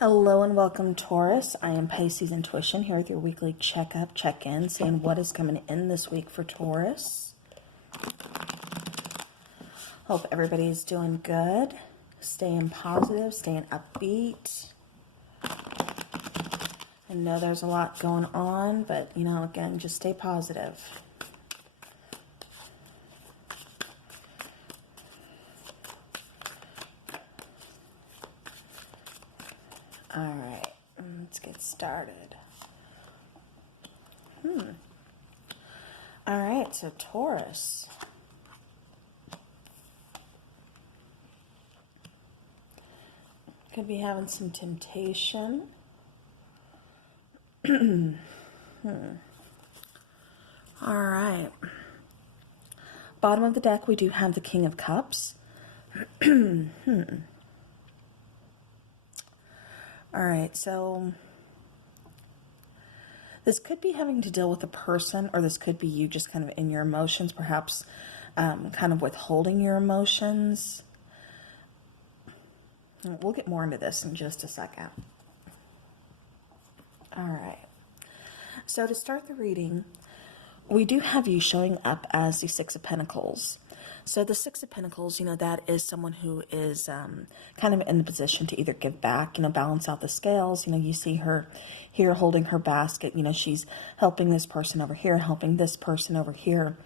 Hello and welcome, Taurus. I am Piscesintuition here with your weekly checkup, check-in, saying what is coming in this week for Taurus. Hope everybody's doing good, staying positive, staying upbeat. I know there's a lot going on, but, again, just stay positive. All right, let's get started. All right, so Taurus. Could be having some temptation. All right. Bottom of the deck, we do have the King of Cups. All right, so this could be having to deal with a person, or this could be you just kind of in your emotions, perhaps kind of withholding your emotions. We'll get more into this in just a second. All right. So to start the reading, we do have you showing up as the Six of Pentacles. So the Six of Pentacles, that is someone who is kind of in the position to either give back, balance out the scales. You see her here holding her basket. She's helping this person over here, helping this person over here.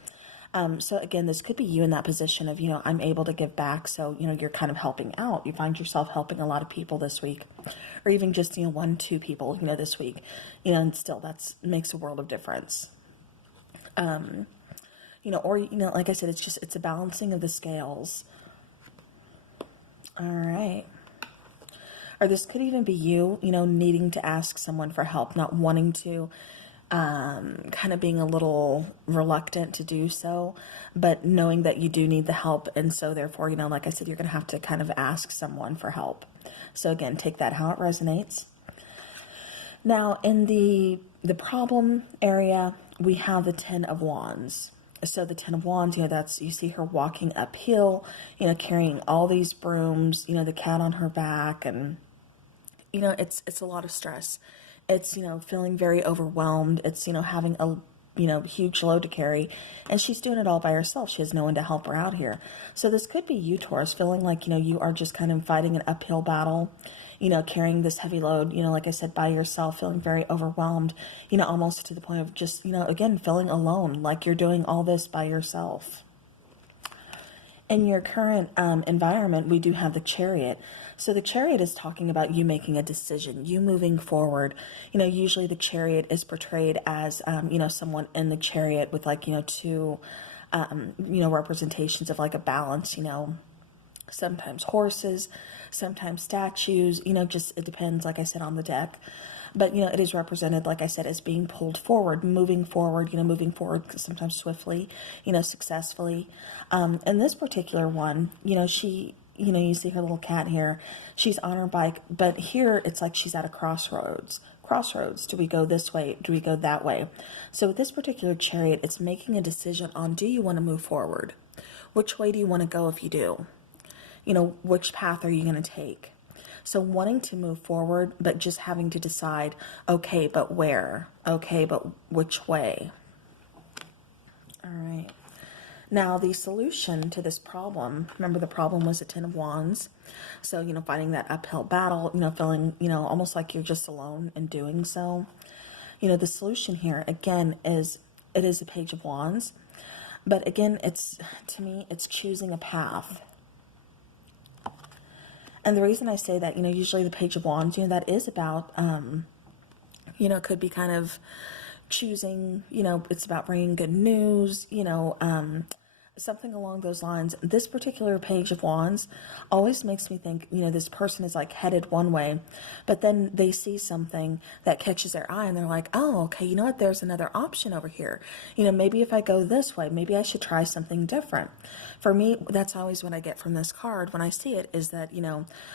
So again, this could be you in that position of, I'm able to give back. So, you're kind of helping out. You find yourself helping a lot of people this week, or even just, 1, 2 people, this week, and still that makes a world of difference. Or, like I said, it's a balancing of the scales. All right. Or this could even be you, needing to ask someone for help, not wanting to, kind of being a little reluctant to do so, but knowing that you do need the help. And so therefore, like I said, you're going to have to kind of ask someone for help. So again, take that how it resonates. Now in the problem area, we have the 10 of Wands. So the 10 of Wands, you see her walking uphill, carrying all these brooms, the cat on her back, and, it's a lot of stress. It's, feeling very overwhelmed. It's, having a, huge load to carry, and she's doing it all by herself. She has no one to help her out here. So this could be you, Taurus, feeling like, you are just kind of fighting an uphill battle, carrying this heavy load, like I said, by yourself, feeling very overwhelmed, almost to the point of just, again, feeling alone, like you're doing all this by yourself. In your current environment, we do have the Chariot. So the Chariot is talking about you making a decision, you moving forward. Usually the Chariot is portrayed as, someone in the Chariot with like, two, representations of like a balance, sometimes horses, sometimes statues, just it depends, like I said, on the deck. But, it is represented, like I said, as being pulled forward, moving forward, sometimes swiftly, successfully. And this particular one, she, you see her little cat here, she's on her bike, but here it's like she's at a crossroads. Do we go this way? Do we go that way? So with this particular Chariot, it's making a decision on, do you want to move forward? Which way do you want to go if you do? Which path are you going to take? So wanting to move forward, but just having to decide, okay, but where? Okay, but which way? All right. Now, the solution to this problem, remember the problem was the 10 of Wands. So, fighting that uphill battle, feeling, almost like you're just alone in doing so. The solution here, again, is it is a Page of Wands. But again, to me, it's choosing a path. And the reason I say that, usually the Page of Wands, that is about, it could be kind of choosing, it's about bringing good news, something along those lines. This particular Page of Wands always makes me think, this person is like headed one way, but then they see something that catches their eye and they're like, oh, okay, you know what? There's another option over here. Maybe if I go this way, maybe I should try something different. For me, that's always what I get from this card when I see it, is that,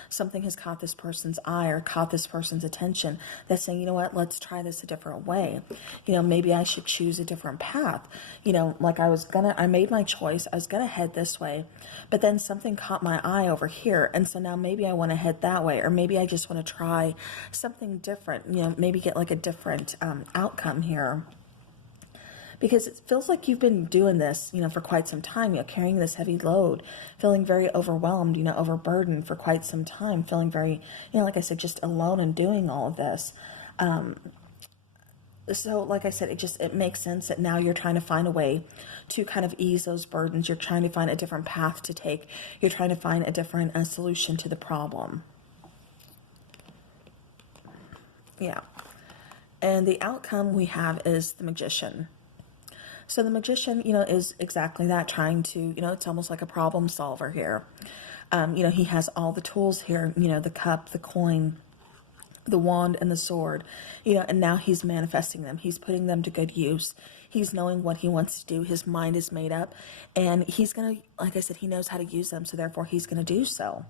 something has caught this person's eye or caught this person's attention that's saying, you know what, let's try this a different way. Maybe I should choose a different path. Like I made my choice. choice. I was going to head this way, but then something caught my eye over here. And so now maybe I want to head that way, or maybe I just want to try something different, you know, maybe get like a different outcome here. Because it feels like you've been doing this, you know, for quite some time, you know, carrying this heavy load, feeling very overwhelmed, you know, overburdened for quite some time, feeling very, you know, like I said, just alone and doing all of this. So like I said, it makes sense that now you're trying to find a way to kind of ease those burdens. You're trying to find a different path to take. You're trying to find a different solution to the problem. Yeah. And the outcome we have is the Magician. So the Magician, you know, is exactly that, trying to, you know, it's almost like a problem solver here. You know, he has all the tools here, you know, the cup, the coin, the wand, and the sword, you know, and now he's manifesting them. He's putting them to good use. He's knowing what he wants to do. His mind is made up, and he's going to, like I said, he knows how to use them. So therefore he's going to do so.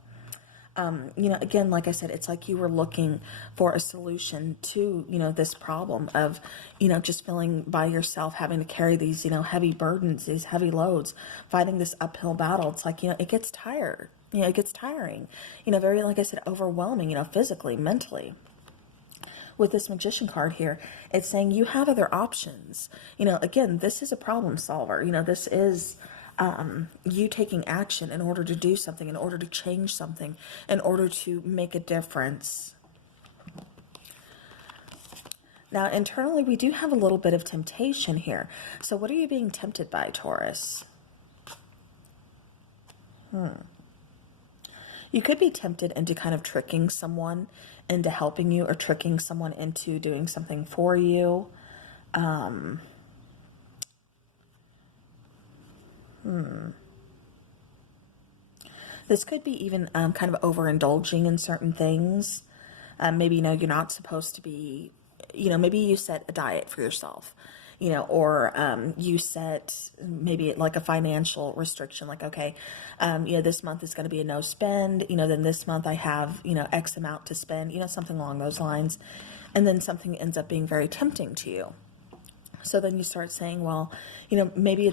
You know, again, like I said, it's like you were looking for a solution to, you know, this problem of, you know, just feeling by yourself, having to carry these, you know, heavy burdens, these heavy loads, fighting this uphill battle. It's like, you know, it gets tired, you know, it gets tiring, you know, very, like I said, overwhelming, you know, physically, mentally. With this Magician card here, it's saying you have other options. You know, again, this is a problem solver. You know, this is you taking action in order to do something, in order to change something, in order to make a difference. Now, internally, we do have a little bit of temptation here. So what are you being tempted by, Taurus? You could be tempted into kind of tricking someone into helping you, or tricking someone into doing something for you. This could be even kind of overindulging in certain things. Maybe, you know, you're not supposed to be, you know, maybe you set a diet for yourself, you know, or you set maybe like a financial restriction, like, okay, you know, this month is going to be a no spend, you know, then this month I have, you know, X amount to spend, you know, something along those lines. And then something ends up being very tempting to you. So then you start saying, well, you know, maybe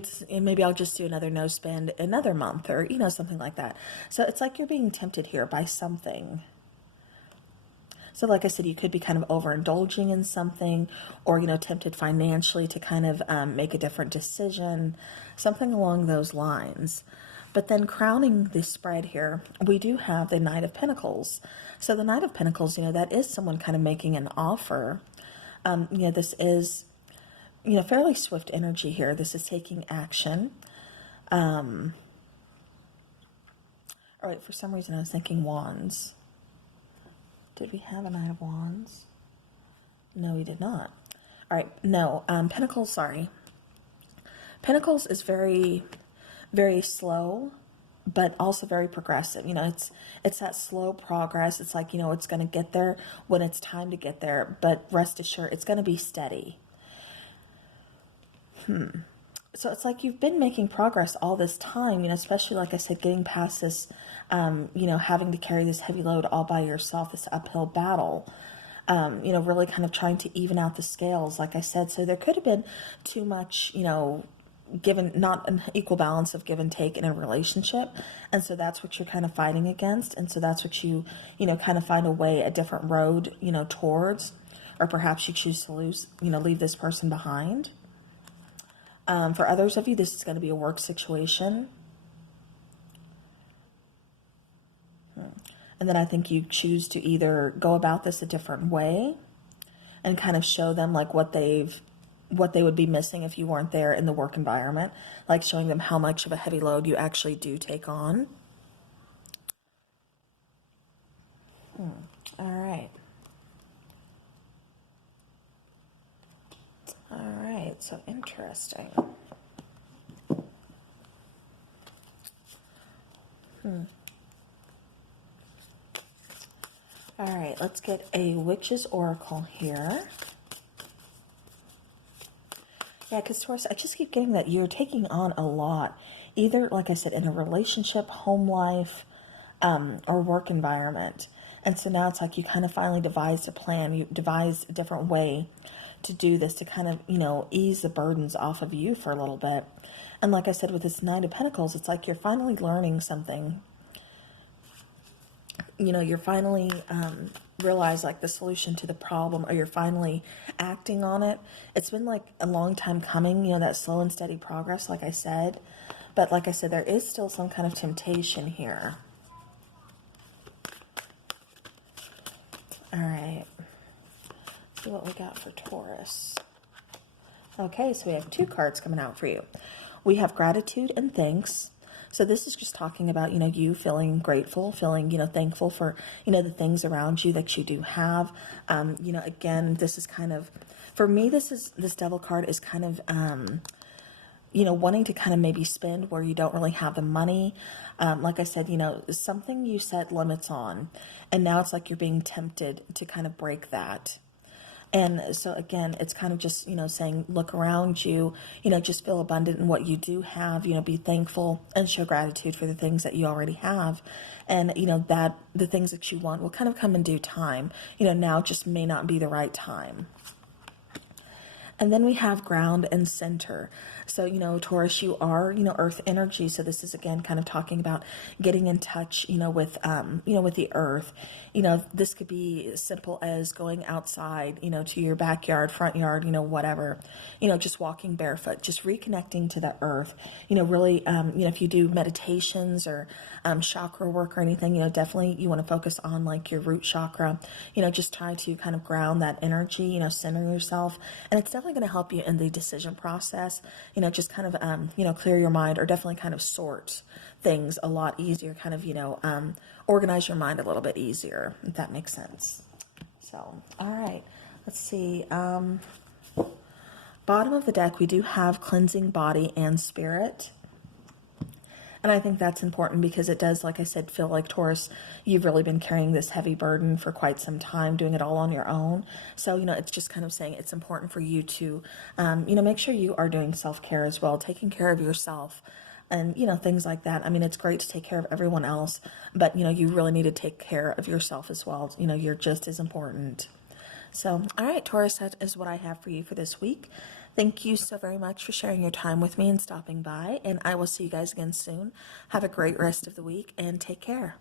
I'll just do another no spend another month, or, you know, something like that. So it's like you're being tempted here by something. So like I said, you could be kind of overindulging in something, or, you know, tempted financially to kind of make a different decision, something along those lines. But then crowning the spread here, we do have the Knight of Pentacles. So the Knight of Pentacles, you know, that is someone kind of making an offer. You know, this is, you know, fairly swift energy here. This is taking action. All right, for some reason I was thinking Wands. Did we have a Knight of Wands? No, we did not. All right, no, Pentacles, sorry. Pentacles is very, very slow, but also very progressive. You know, it's that slow progress. It's like, you know, it's going to get there when it's time to get there, but rest assured, it's going to be steady. So it's like you've been making progress all this time, you know, especially, like I said, getting past this, you know, having to carry this heavy load all by yourself, this uphill battle, you know, really kind of trying to even out the scales, like I said. So there could have been too much, you know, not an equal balance of give and take in a relationship. And so that's what you're kind of fighting against. And so that's what you know, kind of find a different road, you know, towards, or perhaps you choose to leave this person behind. For others of you, this is going to be a work situation. And then I think you choose to either go about this a different way and kind of show them like what they would be missing if you weren't there in the work environment, like showing them how much of a heavy load you actually do take on. All right. All right, so interesting. All right, let's get a Witch's Oracle here. Yeah, because Taurus, I just keep getting that you're taking on a lot, either, like I said, in a relationship, home life, or work environment. And so now it's like you kind of finally devised a plan. You devised a different way to do this, to kind of, you know, ease the burdens off of you for a little bit. And like I said, with this Knight of Pentacles, it's like you're finally learning something. You know, you're finally realize like the solution to the problem, or you're finally acting on it. It's been like a long time coming, you know, that slow and steady progress, like I said. But like I said, there is still some kind of temptation here. All right. Let's see what we got for Taurus. Okay, so we have 2 cards coming out for you. We have gratitude and thanks. So this is just talking about, you know, you feeling grateful, feeling, you know, thankful for, you know, the things around you that you do have. You know, again, this is kind of, for me, this Devil card is kind of, you know, wanting to kind of maybe spend where you don't really have the money. Like I said, you know, something you set limits on, and now it's like you're being tempted to kind of break that. And so again, it's kind of just, you know, saying, look around you, you know, just feel abundant in what you do have, you know, be thankful and show gratitude for the things that you already have. And, you know, that the things that you want will kind of come in due time. You know, now just may not be the right time. And then we have ground and center. So, you know, Taurus, you are, you know, earth energy. So this is, again, kind of talking about getting in touch, you know, with the earth. You know, this could be as simple as going outside, you know, to your backyard, front yard, you know, whatever, you know, just walking barefoot, just reconnecting to the earth, you know, really, you know, if you do meditations or chakra work or anything, you know, definitely you want to focus on like your root chakra, you know, just try to kind of ground that energy, you know, center yourself. And it's definitely going to help you in the decision process, you know, just kind of, you know, clear your mind, or definitely kind of sort things a lot easier, kind of, you know, organize your mind a little bit easier, if that makes sense. So, all right, let's see. Bottom of the deck, we do have cleansing body and spirit. And I think that's important because it does, like I said, feel like, Taurus, you've really been carrying this heavy burden for quite some time, doing it all on your own. So, you know, it's just kind of saying it's important for you to, you know, make sure you are doing self-care as well, taking care of yourself and, you know, things like that. I mean, it's great to take care of everyone else, but, you know, you really need to take care of yourself as well. You know, you're just as important. So, all right, Taurus, that is what I have for you for this week. Thank you so very much for sharing your time with me and stopping by, and I will see you guys again soon. Have a great rest of the week, and take care.